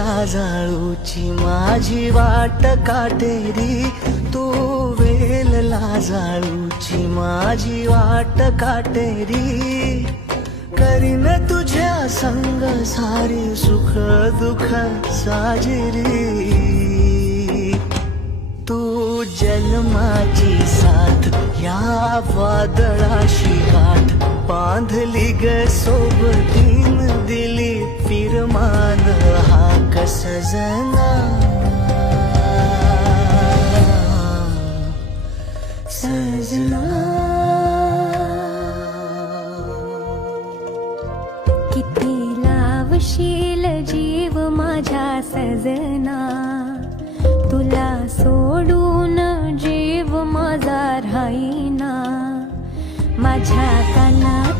लाजाळूची माझी वाट काटेरी, तू वेल लाजाळूची माझी वाट काटेरी. करीन तुझ्या संग सारी सुख दुःख साजरी. तू जन्माची साथ या वादळाशी गाठ, बांधली ग सोबतीन दिली फिरमान हाक सजना. सजना किती लावशील जीव माझ्या सजना, तुला सोडून जीव माझा राहीना. माझ्या कानात